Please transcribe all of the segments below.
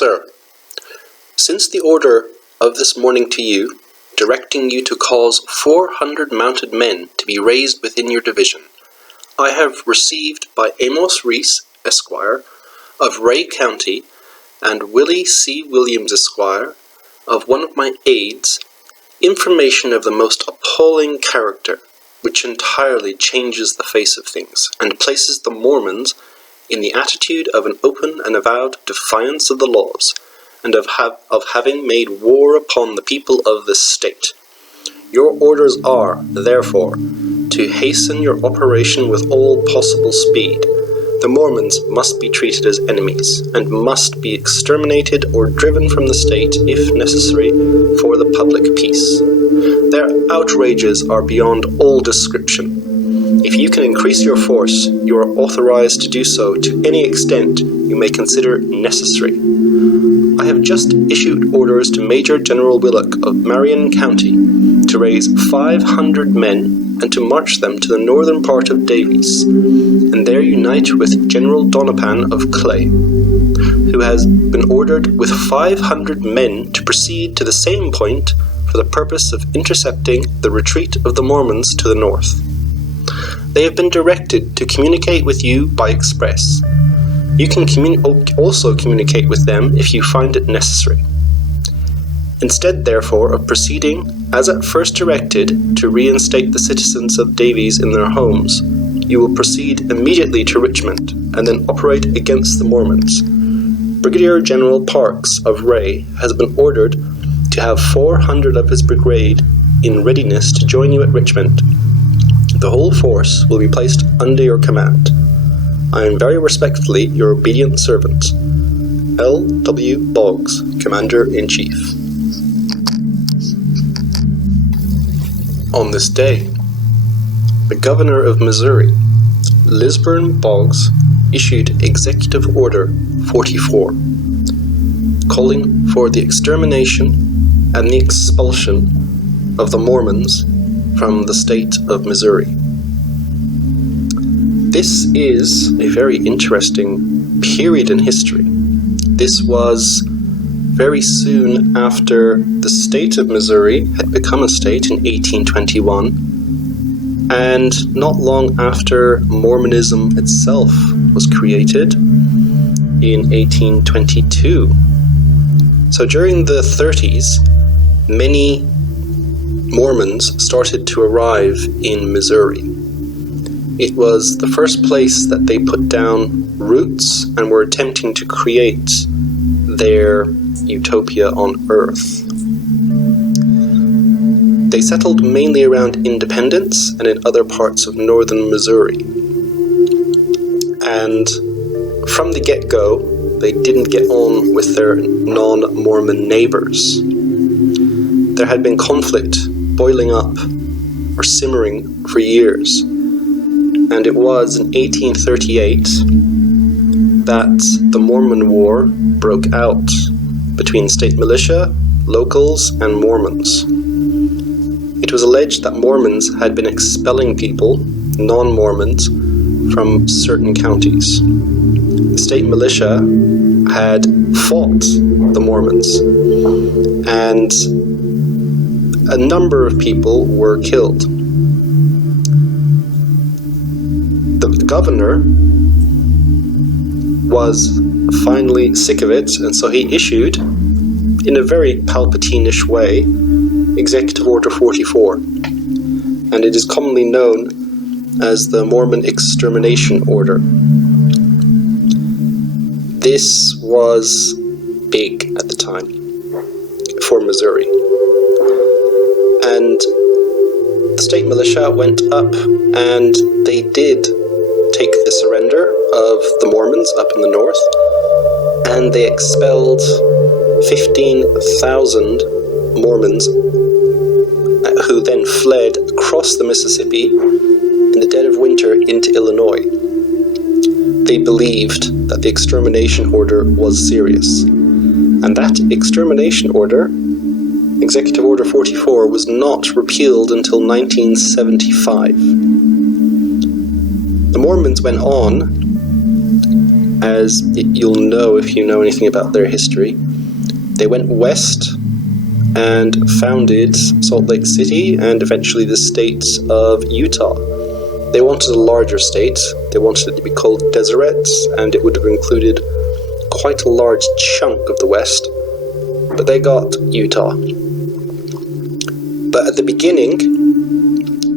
Sir, since the order of this morning to you, directing you to cause 400 mounted men to be raised within your division, I have received by Amos Reese, Esquire, of Ray County, and Willie C. Williams, Esquire, of one of my aides, information of the most appalling character, which entirely changes the face of things, and places the Mormons in the attitude of an open and avowed defiance of the laws, and of having made war upon the people of this state. Your orders are, therefore, to hasten your operation with all possible speed. The Mormons must be treated as enemies, and must be exterminated or driven from the state, if necessary, for the public peace. Their outrages are beyond all description. If you can increase your force, you are authorized to do so to any extent you may consider necessary. I have just issued orders to Major General Willock of Marion County to raise 500 men and to march them to the northern part of Davies, and there unite with General Donopan of Clay, who has been ordered with 500 men to proceed to the same point for the purpose of intercepting the retreat of the Mormons to the north. They have been directed to communicate with you by express. You can also communicate with them if you find it necessary. Instead, therefore, of proceeding, as at first directed, to reinstate the citizens of Davies in their homes, you will proceed immediately to Richmond, and then operate against the Mormons. Brigadier General Parks of Ray has been ordered to have 400 of his brigade in readiness to join you at Richmond. The whole force will be placed under your command. I am very respectfully your obedient servant, L. W. Boggs, Commander-in-Chief. On this day, the Governor of Missouri, Lisburn Boggs, issued Executive Order 44, calling for the extermination and the expulsion of the Mormons from the state of Missouri. This is a very interesting period in history. This was very soon after the state of Missouri had become a state in 1821, and not long after Mormonism itself was created in 1822. So during the 30s, many Mormons started to arrive in Missouri. It was the first place that they put down roots and were attempting to create their utopia on Earth. They settled mainly around Independence and in other parts of northern Missouri. And from the get-go, they didn't get on with their non-Mormon neighbors. There had been conflict boiling up or simmering for years. And it was in 1838 that the Mormon War broke out between state militia, locals, and Mormons. It was alleged that Mormons had been expelling people, non-Mormons, from certain counties. The state militia had fought the Mormons, and a number of people were killed. The governor was finally sick of it, and so he issued, in a very Palpatine-ish way, Executive Order 44, and it is commonly known as the Mormon Extermination Order. This was big at the time for Missouri, and the state militia went up and they did take the surrender of the Mormons up in the north, and they expelled 15,000 Mormons who then fled across the Mississippi in the dead of winter into Illinois. They believed that the extermination order was serious, and that extermination order, Executive Order 44, was not repealed until 1975. The Mormons went on as you'll know if you know anything about their history. They went west and founded Salt Lake City and eventually the state of Utah. They wanted a larger state. They wanted it to be called Deseret, and it would have included quite a large chunk of the West, but they got Utah. But at the beginning,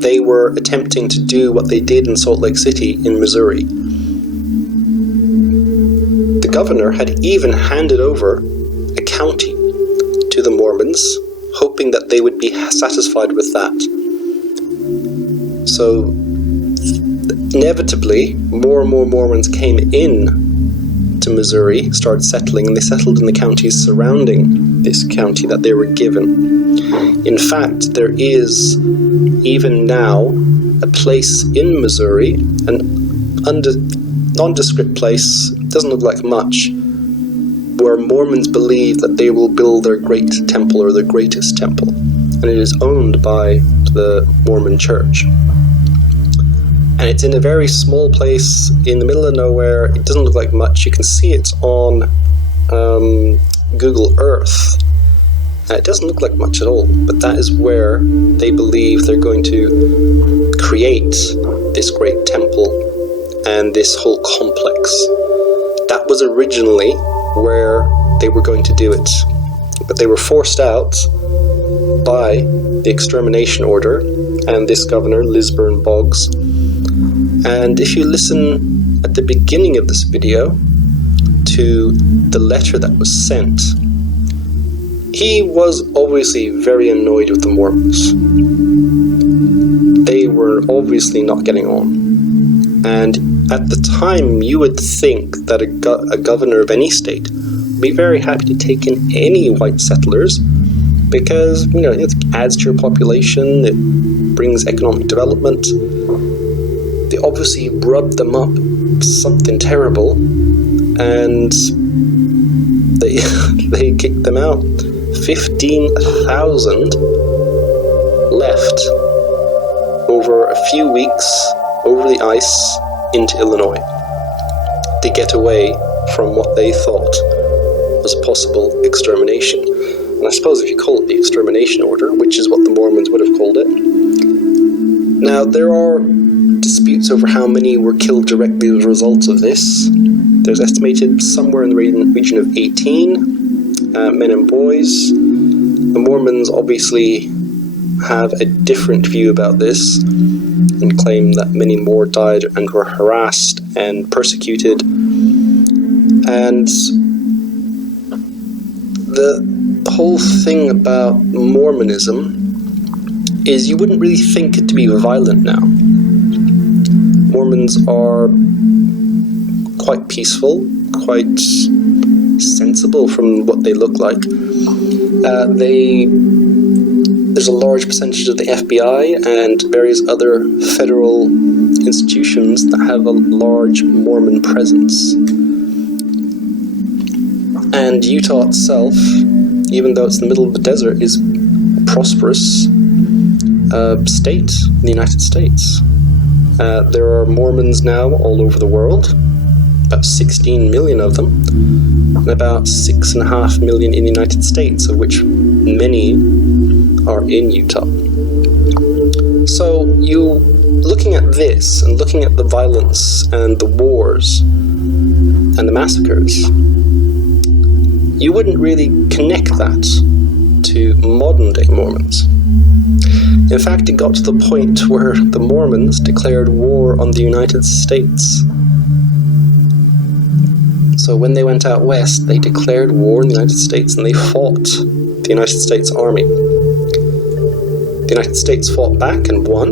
they were attempting to do what they did in Salt Lake City in Missouri. The governor had even handed over a county to the Mormons, hoping that they would be satisfied with that. So, inevitably, more and more Mormons came in to Missouri, started settling, and they settled in the counties surrounding this county that they were given. In fact, there is, even now, a place in Missouri, an nondescript place, doesn't look like much, where Mormons believe that they will build their great temple, or their greatest temple, and it is owned by the Mormon Church. And it's in a very small place in the middle of nowhere. It doesn't look like much. You can see it on Google Earth. It doesn't look like much at all, but that is where they believe they're going to create this great temple and this whole complex. That was originally where they were going to do it, but they were forced out by the extermination order and this governor, Lisburn Boggs. And if you listen at the beginning of this video to the letter that was sent, he was obviously very annoyed with the Mormons. They were obviously not getting on. And at the time, you would think that a governor of any state would be very happy to take in any white settlers because, you know, it adds to your population, it brings economic development. They obviously rubbed them up something terrible, and they kicked them out. 15,000 left over a few weeks over the ice into Illinois to get away from what they thought was a possible extermination. And I suppose if you call it the extermination order, which is what the Mormons would have called it. Now, there are disputes over how many were killed directly as a result of this. There's estimated somewhere in the region of 18 men and boys. The Mormons obviously have a different view about this and claim that many more died and were harassed and persecuted. And the whole thing about Mormonism is you wouldn't really think it to be violent now. Mormons are quite peaceful, quite sensible from what they look like. There's a large percentage of the FBI and various other federal institutions that have a large Mormon presence. And Utah itself, even though it's in the middle of the desert, is a prosperous state in the United States. There are Mormons now all over the world, about 16 million of them, and about 6.5 million in the United States, of which many are in Utah. So you, looking at this, and looking at the violence and the wars and the massacres, you wouldn't really connect that to modern-day Mormons. In fact, it got to the point where the Mormons declared war on the United States. So when they went out west, they declared war on the United States and they fought the United States Army. The United States fought back and won,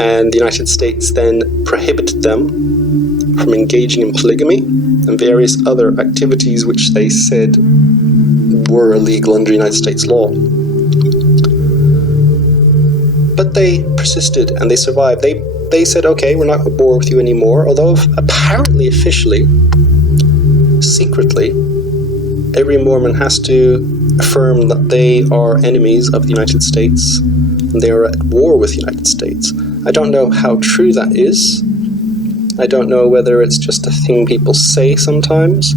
and the United States then prohibited them from engaging in polygamy and various other activities which they said were illegal under United States law. But they persisted and they survived. They said, okay, we're not at war with you anymore, although apparently officially, secretly, every Mormon has to affirm that they are enemies of the United States and they are at war with the United States. I don't know how true that is. I don't know whether it's just a thing people say sometimes,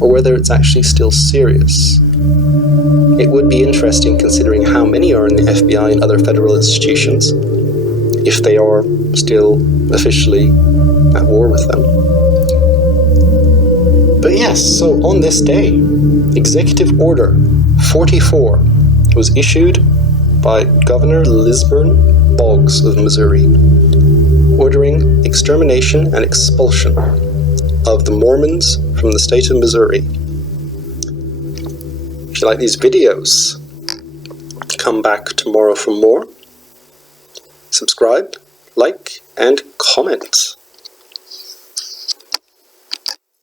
or whether it's actually still serious. It would be interesting considering how many are in the FBI and other federal institutions, if they are still officially at war with them. But yes, so on this day, Executive Order 44 was issued by Governor Lisburn Boggs of Missouri, ordering extermination and expulsion of the Mormons from the state of Missouri. If you like these videos, come back tomorrow for more. Subscribe, like, and comment.